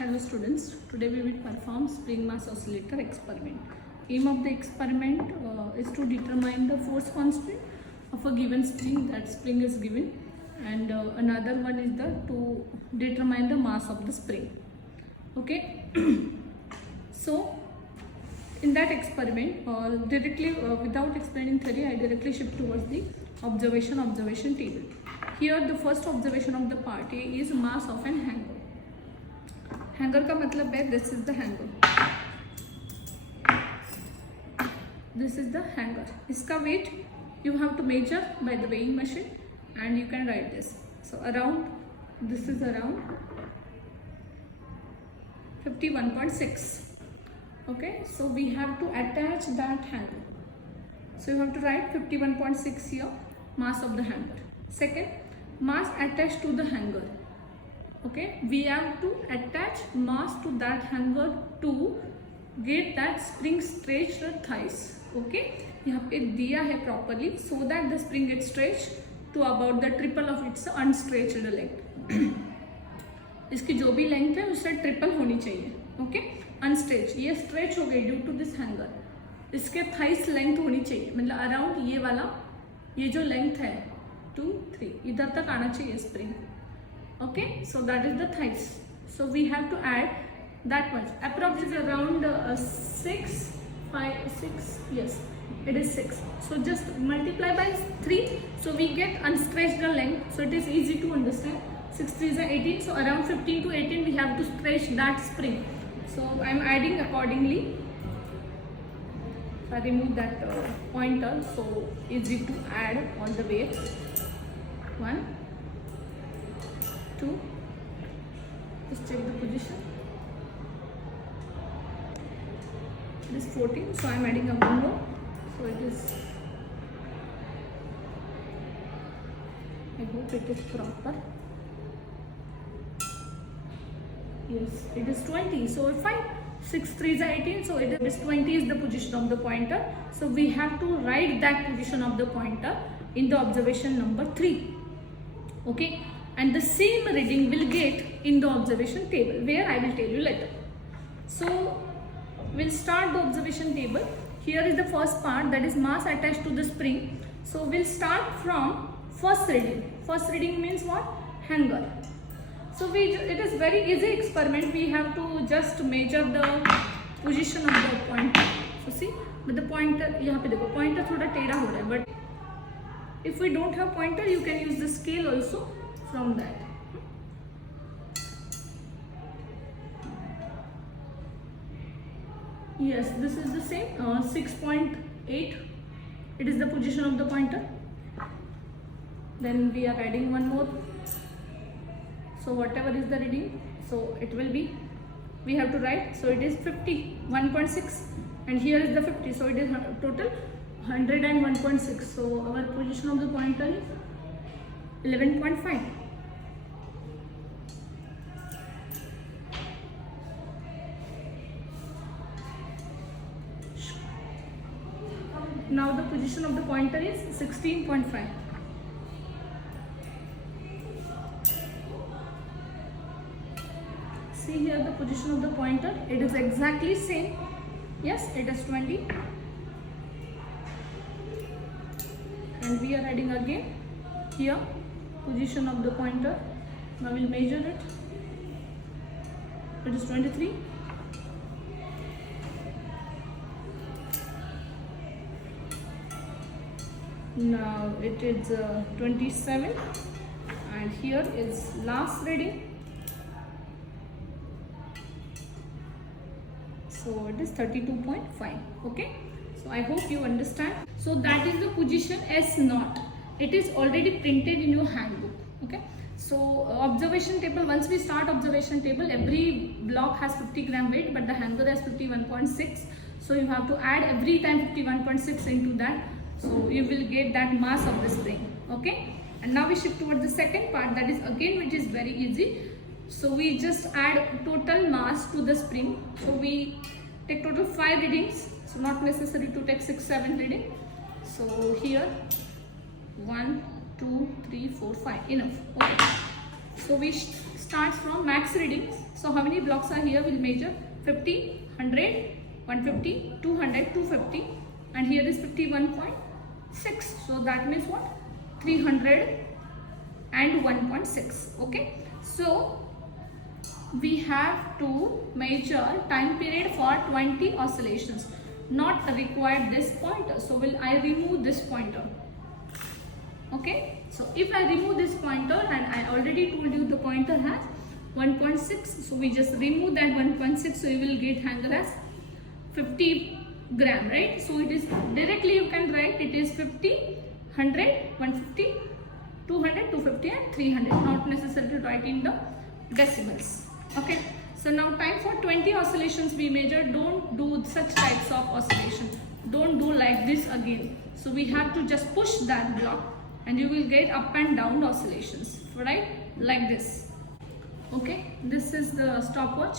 Hello students, today we will perform spring mass oscillator experiment. Aim of the experiment is to determine the force constant of a given spring, that spring is given, and another one is to determine the mass of the spring. Okay. So in that experiment, directly without explaining theory, I directly shift towards the observation table. Here the first observation of the part A is mass of an hanger. Hanger का मतलब है this is the hanger, this is the hanger. इसका weight you have to measure by the weighing machine and you can write this. So around this is around 51.6. okay, so we have to attach that hanger, so you have to write 51.6 here, mass of the hanger. Second, mass attached to the hanger. Okay, we have to attach mass to that hanger to get that spring stretched thighs. Okay, यहाँ पे दिया है properly so that the spring gets stretched to about the triple of its unstretched length. इसकी जो भी length है उससे triple होनी चाहिए. ओके, अनस्ट्रेच ये स्ट्रेच हो गई ड्यू टू दिस हैंगर. इसके थाइस लेंथ होनी चाहिए, मतलब अराउंड ये वाला, ये जो लेंथ है 2, 3 इधर तक आना चाहिए spring. Okay, so that is the thighs. So we have to add that much. Approx is around 6, 5, 6. Yes, it is 6. So just multiply by 3. So we get unstretched length. So it is easy to understand. 6 3 is 18. So around 15 to 18 we have to stretch that spring. So I am adding accordingly. So I remove that pointer. So easy to add all the weights. 1, 2, just check the position. It is 14, so I am adding a 1 more. So it is, I hope it is proper. Yes, it is 20. So fine. 6 3 is 18. So it is 20 is the position of the pointer. So we have to write that position of the pointer in the observation number 3. Okay. And the same reading will get in the observation table, where I will tell you later. So we'll start the observation table. Here is the first part, that is mass attached to the spring. So we'll start from first reading. First reading means what? Hanger. So it is very easy experiment. We have to just measure the position of the pointer. So see, with the pointer, यहाँ पे देखो pointer थोड़ा टेढ़ा हो रहा है, but if we don't have pointer, you can use the scale also from that. Yes, this is the same 6.8. It is the position of the pointer. Then we are adding one more. So whatever is the reading, so it will be, we have to write. So it is 51.6 and here is the 50. So it is total 101.6. So our position of the pointer is 11.5. Now the position of the pointer is 16.5. See here the position of the pointer, it is exactly same. Yes, it is 20. And we are adding again here position of the pointer. Now we'll measure it. It is 23. Now it is 27 and here is last reading. So it is 32.5. Okay, so I hope you understand. So that is the position S0. It is already printed in your handbook. Okay, so observation table, once we start observation table, every block has 50 gram weight but the hanger has 51.6. so you have to add every time 51.6 into that. So you will get that mass of the spring. Okay, and now we shift towards the second part, that is again which is very easy. So we just add total mass to the spring. So we take total 5 readings, so not necessary to take 6 7 reading. So here 1 2 3 4 5 enough. Okay, So we start from max readings. So how many blocks are here? We'll measure 50, 100, 150, 200, 250, and here is 51.6. So that means what? 301.6. Okay. So we have to measure time period for 20 oscillations. Not required this pointer. So I remove this pointer. Okay. So if I remove this pointer, and I already told you the pointer has 1.6. So we just remove that 1.6. So you will get hanger as 50 gram, right? So it is directly you can write it is 50, 100, 150, 200, 250 and 300. Not necessary to write in the decimals. Okay. So now time for 20 oscillations we measure. Don't do such types of oscillation. Don't do like this again. So we have to just push that block and you will get up and down oscillations, right? Like this. Okay. This is the stopwatch.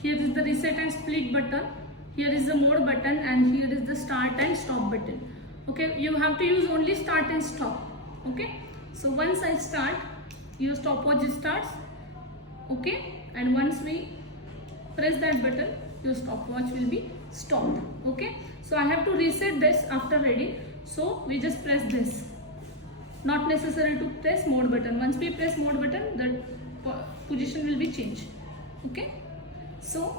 Here is the reset and split button. Here is the mode button and here is the start and stop button. Okay. You have to use only start and stop. Okay. So once I start, your stopwatch starts. Okay. And once we press that button, your stopwatch will be stopped. Okay. So I have to reset this after ready. So we just press this. Not necessary to press mode button. Once we press mode button, the position will be changed. Okay. So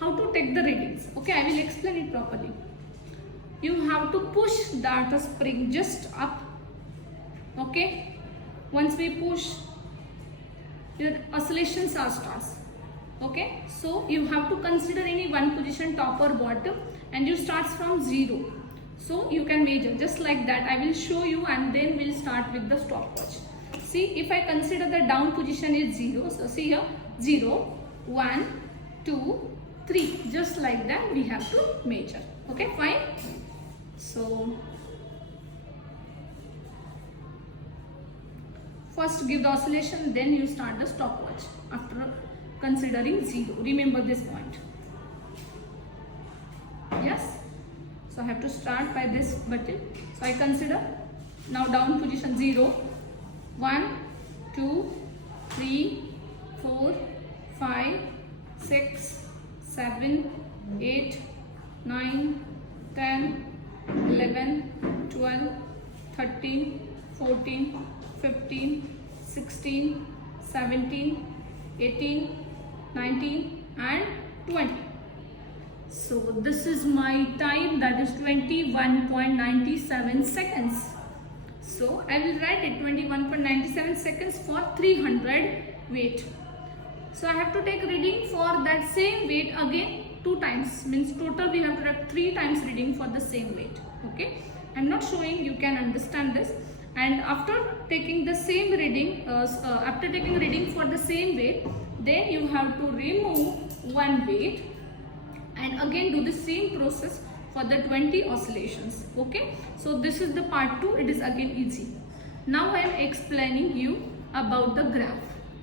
how to take the readings? Okay, I will explain it properly. You have to push that spring just up. Okay. Once we push, your oscillations are starts. Okay, so you have to consider any one position, top or bottom, and you starts from 0. So you can measure just like that. I will show you and then we'll start with the stopwatch. See, if I consider the down position is 0, so see here 0, 1, 2, 3, just like that we have to measure. Okay, fine. So first give the oscillation, then you start the stopwatch after considering 0. Remember this point. Yes. So I have to start by this button. So I consider now down position 0, 1, 2, 3, 4, 5, 6, 7, 8, 9, 10, 11, 12, 13, 14, 15, 16, 17, 18, 19 and 20. So this is my time, that is 21.97 seconds. So I will write it 21.97 seconds for 300 weight. So I have to take reading for that same weight again 2 times. Means total we have to take 3 times reading for the same weight. Okay. I am not showing, you can understand this. And after taking the same reading, after taking reading for the same weight, then you have to remove one weight and again do the same process for the 20 oscillations. Okay. So this is the part 2. It is again easy. Now I am explaining you about the graph,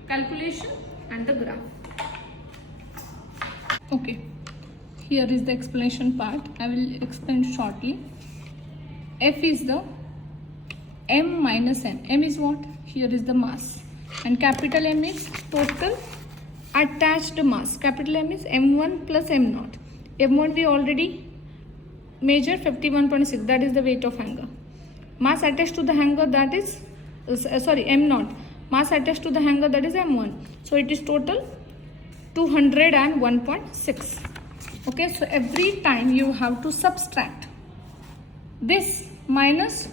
calculation and the graph. Okay. Here is the explanation part. I will explain shortly. F is the M minus N. M is what? Here is the mass. And capital M is total attached mass. Capital M is M1 plus M0. M1 we already measured 51.6. That is the weight of hanger. Mass attached to the hanger, that is, M0. Mass attached to the hanger, that is M1. So it is total 201.6. Okay. So every time you have to subtract this minus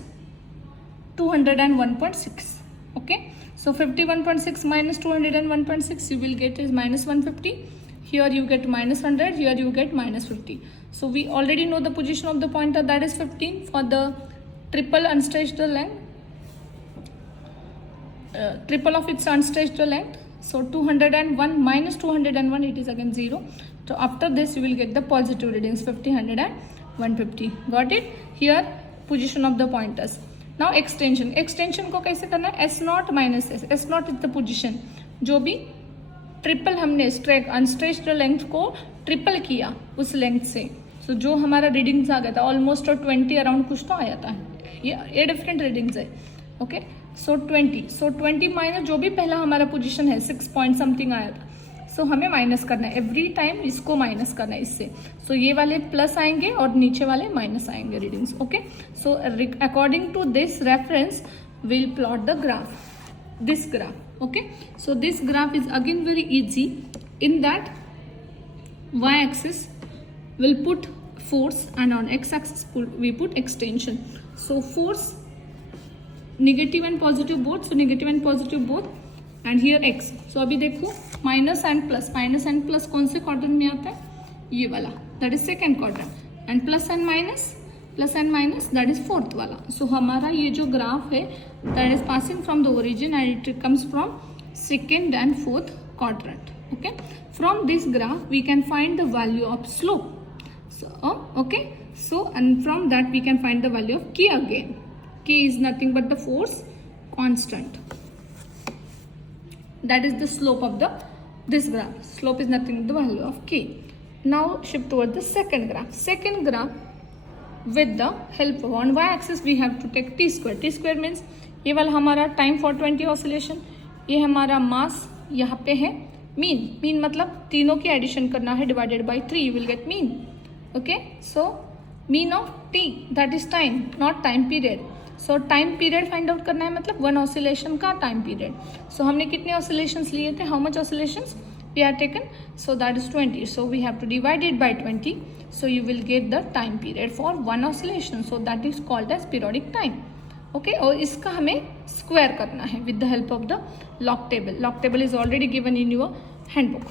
201.6. Okay. So 51.6 minus 201.6, you will get is minus 150. Here you get minus 100. Here you get minus 50. So we already know the position of the pointer, that is 15 for the triple unstretched length. Triple of its unstretched length. So 201 minus 201, it is again 0. So after this you will get the positive readings 50, 100 and 150. Got it? Here position of the pointers. Now extension. Extension को कैसे करना है? S0 minus S. S0 is the position. जो भी triple हमने strake unstretched length को triple किया उस लेंथ से, सो जो हमारा रीडिंग्स आ गया था ऑलमोस्ट 20 अराउंड कुछ तो आया था. ये डिफरेंट रीडिंग्स है. ओके. सो 20 माइनस जो भी पहला हमारा पोजीशन है 6 पॉइंट समथिंग आया था, सो हमें माइनस करना है एवरी टाइम, इसको माइनस करना है इससे. सो ये वाले प्लस आएंगे और नीचे वाले माइनस आएंगे readings. Okay, so according to this reference we'll plot the graph, this graph. Okay, so this graph is again very easy. In that y-axis we'll put force and on x-axis we put extension. So force negative and positive both, so negative and positive both, and here x. So अभी देखो minus and plus कौन से quadrant में आता है, ये वाला, that is second quadrant, and plus and minus that is fourth वाला. सो हमारा ये जो ग्राफ है that is passing from the origin and it comes from second and fourth quadrant. Okay, from this graph we can find the value of slope. Okay, so and from that we can find the value of k again. k is nothing but the force constant, that is the slope of this graph. Slope is nothing but the value of k. Now shift toward the second graph. With the help of on y-axis we have to take t square means ये वाला हमारा time for 20 oscillation, ये हमारा मास यहाँ पे है, mean मतलब तीनों की एडिशन करना है divided by 3, you will gate mean. Okay, so mean of t that is time, not time period. So time period find out करना है, मतलब वन ऑसिलेशन का टाइम पीरियड. सो हमने कितने ऑसिलेशंस लिए थे, how much oscillations we are taken, so that is 20. So we have to divide it by 20, so you will get the time period for one oscillation, so that is called as periodic time. Okay, और इसका हमें square करना है with the help of the log table is already given in your handbook.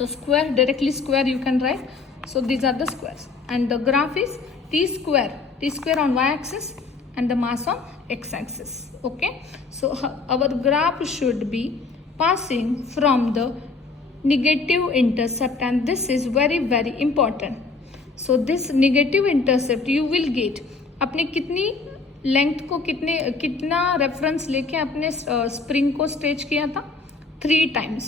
So square, directly square you can write. So these are the squares and the graph is t square on y-axis and the mass on x-axis. Okay, so our graph should be passing from the negative intercept, and this is very very important. So this negative intercept you will get, अपने कितनी length को कितना reference लेके अपने spring को stretch किया था, 3 times.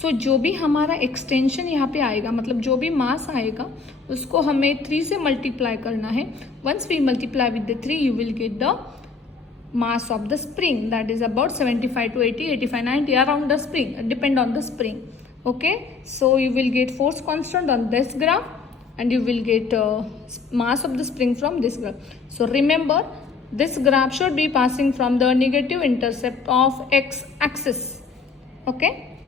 सो जो भी हमारा एक्सटेंशन यहाँ पे आएगा, मतलब जो भी मास आएगा उसको हमें 3 से मल्टीप्लाई करना है. Once we multiply with the 3 you will get the mass of the spring, that is about 75 to 80, 85, 90 around the spring, depend on the spring. Okay, so you will get force constant on this graph and you will get mass of the spring from this graph. So remember, this graph should be passing from the negative intercept of x axis. Okay.